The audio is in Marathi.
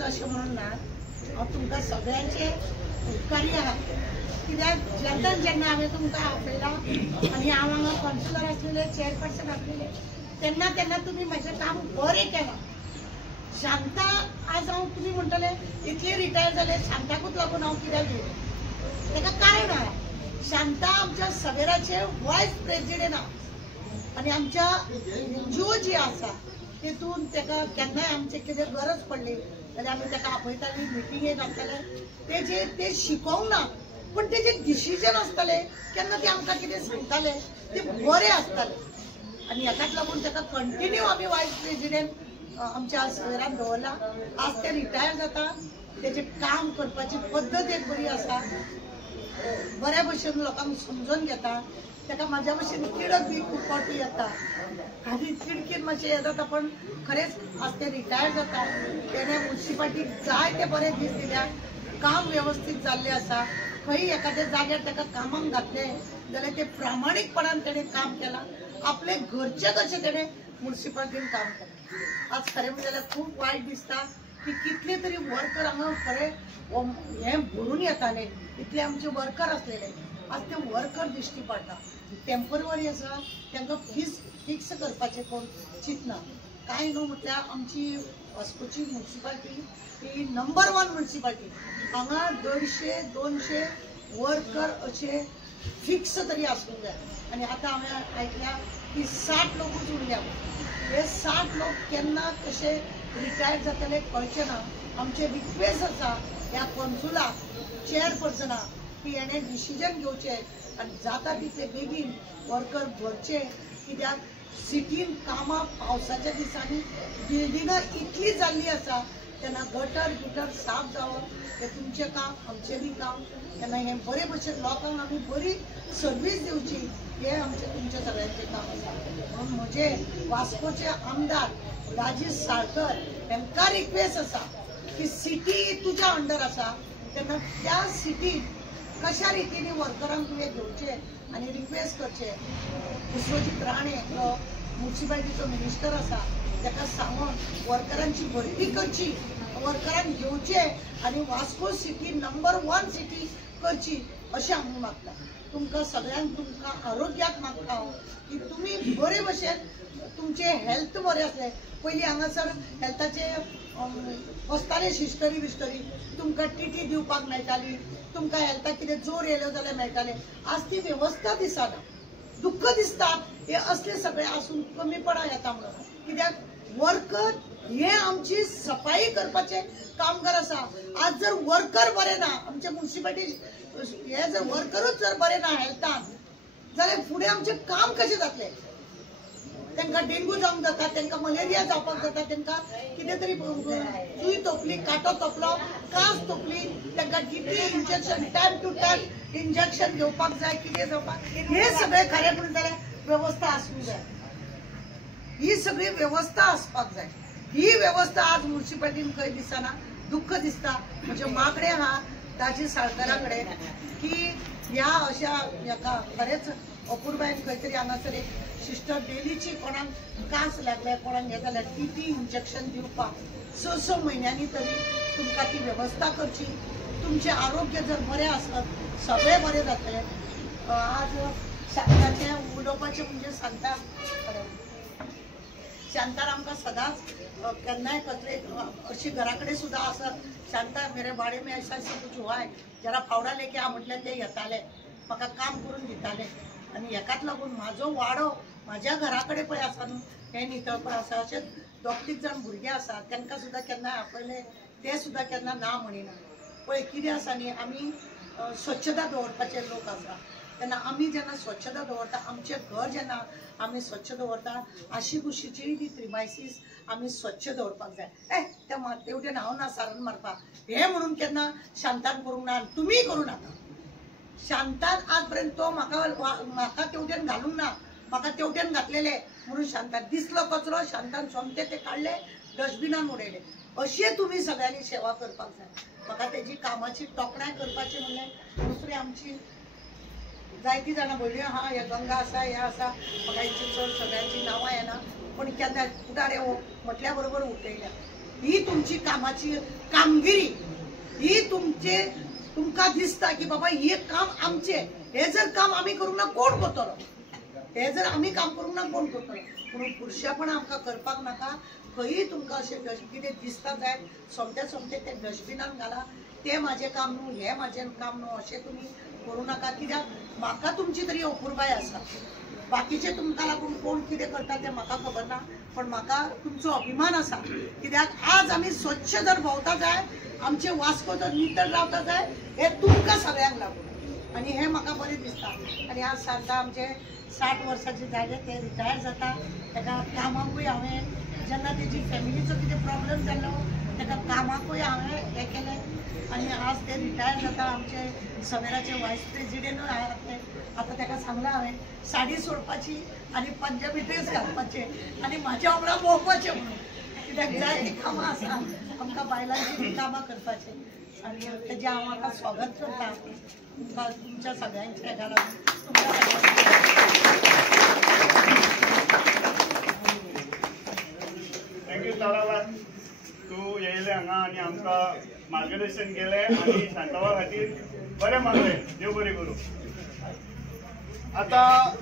अशें म्हणून ना हांव तुमकां सगळ्यांचे उपकारी आहात कित्याक जेन्ना जेन्ना हांवें तुमकां आपयला आनी हांव हांगा कावन्सिलर आसलेले चेअरपर्सन आसलेले तेन्ना तेन्ना तुमी म्हाजें काम बरें केलां। शांता आज हांव तुमी म्हणटले इतले रिटायर जाले शांताकूच लागून हांव कित्याक गेलें तेका कारण आहा। शांता आमच्या सवेराचे वायस प्रेसिडेंट आहा आनी आमच्या एनजीओ जी आसा तेतून तेका केन्नाय आमचे कितें गरज पडली जाल्यार आमी तेका आपयताली मिटिंगेक घालताले ते शिकोवंक ना पण तेजे डिसिजन आसताले केन्ना ते आमकां कितें सांगताले ते बरें आसताले आनी हेकाच लागून तेका कंटिन्यू आमी वायस प्रेसिडेंट आमच्या सवेरान दवरला। आज ते रिटायर जाता तेजे काम करपाची पद्दत एक बरी आसा बऱ्या भशेन लोकांक समजून घेता तेका म्हाज्या भशेन तिडक बी खूब फावटी येता आनी तिडकीन मातशें हें जाता पण खरेंच आज ते रिटायर जाता तेणे म्युन्सिपाल्टीक जाय ते बरे दीस दिल्या काम व्यवस्थीत जाल्लें आसा खंय एखाद्या जाग्यार तेका कामाक घातले जाल्यार ते प्रामाणीकपणान तेणें काम केलां आपले घरचे कशें तेणें म्युन्सिपाल्टीन काम केलां। आज खरें म्हणजे जाल्यार खूब वायट दिसता की कितले तरी वर्कर हांगा खरें हें भरून येताले इतले आमचे वर्कर आसलेले आज ते वर्कर दिश्टी पडटा टेम्पररी आसा तांकां फीस फिक्स करपाचें कोण चिंतना कांय न्हू म्हटल्यार आमची वास्कोची म्युन्सिपाल्टी ही नंबर 1 म्युन्सिपाल्टी हांगा 150-200 वर्कर अशे फिक्स तरी आसूंक जाय आनी आतां हांवें आयकल्या की 60 लोकूच उरल्या हे 60 लोक केन्ना कशे रिटायर जातले कळचें ना। आमचे रिक्वेस्ट आसा ह्या कॉन्सुलाक चेअरपर्सनाक की हेणें डिसिजन घेवचें आनी जाता तितले बेगीन वर्कर भरचे कित्याक सिटीन कामां पावसाच्या दिसांनी बिल्डिंगां इतली जाल्ली आसा तेन्ना गटर साफ जावप हें तुमचें काम आमचें बी काम तेन्ना हें बरे भशेन लोकांक आमी बरी सर्वीस दिवची हें आमचें तुमचें सगळ्यांचें काम आसा। म्हणून म्हजे वास्कोचे आमदार राजेश साळकर हेंकां रिक्वेस्ट आसा की सिटी तुज्या अंडर आसा तेन्ना त्या सिटीन कशा रितीने वर्करांक तुवें घेवचे आनी रिक्वेस्ट करचे विश्वजीत राणे जो म्युन्सिपाल्टीचो मिनिस्टर आसा ताका सांगून वर्करांची भरती करची वर्करांक घेवचे आनी वास्को सिटी नंबर 1 सिटी करची अशें हांव मागता। तुमकां सगळ्यांक तुमकां आरोग्याक मागता हांव की तुमी बरे भशेन तुमचे हेल्थ बरें आसलें पयलीं हांगासर हेल्थाचे वस्ताले हिस्टरी तुमकां टीटी दिवपाक मेळटाली तुमकां हेल्थाक कितें जोर येयलो जाल्यार मेळटाले आज ती वेवस्था दिसना दुख्ख दिसता हे असले सगळे आसून कमीपणा येता म्हणून कित्याक वर्कर हे आमची सफाई करपाचे कामगार आसा आज जर वर्कर बरे ना आमच्या म्युन्सिपाल्टी हे जर वर्करूच जर बरे ना हेल्थान जाल्यार फुडें आमचें काम कशें जातलें तांकां डेंगू जावंक जाता तांकां मलेरिया जावपाक जाता तांकां कितें तरी सुई तोपली कांटो तोपलो कास तोपली तांकां TT injection time to time injection घेवपाक जाय कितें जावपाक हे सगळें खरें म्हणून जाल्यार वेवस्था आसूंक जाय ही सगळी वेवस्था आसपाक जाय ही वेवस्था आज म्युन्सिपाल्टीन खंय दिसना दुख्ख दिसता म्हणजे मागणें आहा ताजी साळकारा कडेन की ह्या अशा हेका खरेंच अपूर्वायन खंय तरी हांगासर एक सिस्टर डेलीची कोणाक कास लागल्या कोणाक हे जाल्यार टीटी इंजेक्शन दिवपाक 6 म्हयन्यांनी तरी तुमकां ती वेवस्था करची तुमचें आरोग्य जर बरें आसत सगळें बरें जातलें। आज शांताचें उलोवपाचें म्हणजे शांतार आमकां सदांच केन्नाय कसले अशी घरा कडेन सुद्दां आसत शांता मेरे बाड़े में ऐसा ऐसा कुछ हुआ है जरा फावडा लेके आ म्हटल्यार ते येताले म्हाका काम करून दिताले आनी हेकाच लागून म्हाजो वाडो म्हाज्या घरा कडेन पळय आसा न्हू हें नितळपण आसा अशें 2-3 जाण भुरगे आसात तांकां सुद्दां केन्नाय आपयले ते सुद्दां केन्ना ना म्हणिना पळय कितें आसा न्ही आमी स्वच्छता दवरपाचे लोक आसा तेन्ना आमी जेन्ना स्वच्छता दवरता आमचें घर जेन्ना आमी स्वच्छ दवरता अशी कुशीची ती प्रिमायसीस आमी स्वच्छ दवरपाक जाय. त्या तेवटेन हांव ना सारण मारपाक हे म्हणून केन्ना शांतान करूंक ना, तुमी करूं नाका. शांतान आज पर्यंत तो म्हाका तेवटेन घालूंक ना, म्हाका तेवटेन घातलेले म्हणून शांतान दिसलो कचरो शांतान सोमते ते काढले डस्टबिनान उडयले. अशें तुमी सगळ्यांनी सेवा करपाक जाय. म्हाका तेजी कामाची तोखणाय करपाची म्हणलें. दुसरी आमची जायती जाणां भयणी आहा, हे गंगा आसा हे आसा, म्हाका हेची चड सगळ्यांची नांवां येना पण केन्ना फुडारे म्हटल्या बरोबर उठयल्या. ही तुमची कामाची कामगिरी, ही तुमकां दिसता की बाबा हे काम आमचे, हे जर काम आमी करूंक ना कोण करतलो, हे जर आमी काम करूंक ना कोण करतलो. म्हणून पुरुषापण आमकां करपाक नाका. खंयी तुमकां अशें कितें दिसता जाय सोमते ते डस्टबिनान घाला. ते म्हाजें काम न्हू, हे म्हाजें काम न्हू अशें तुमी करूं नाका. कित्याक म्हाका तुमची तरी अपुरबाय आसा. बाकीचे तुमकां लागून कोण कितें करता तें म्हाका खबर ना, पण म्हाका तुमचो अभिमान आसा. कित्याक आज आमी स्वच्छ जर भोंवता जाय, आमचे वास्को जर नितळ रावता जाय, हे तुमकां सगळ्यांक लागून. आनी हें म्हाका बरें दिसता. आनी आज सांगता आमचे 60 वर्साचे जाले ते रिटायर जाता. ताका कामाकूय हांवें जेन्ना तेजी फॅमिलीचो कितें प्रॉब्लेम जाल्लो ताका कामाकूय हांवें हें केलें. आनी आज ते रिटायर जाता. आमचे सवेराचे वायस प्रेसिडेंटूय आहा. आतां ताका सांगलां हांवें साडी सोडपाची आनी पंजाबी ड्रेस घालपाचे आनी म्हाज्या वांगडा भोंवपाचें म्हणून. कित्याक जायतीं कामां आसा आमकां बायलांची बी कामां करपाची. आनी तेजें हांव म्हाका स्वागत करता तुमच्या सगळ्यांच्या हेका लागून. थँक्यू ताराबाद, तू येयले हांगा आनी आमकां मार्गदर्शन केलें आनी शांतवा खातीर बरें मागलें. देव बरें करूं. आतां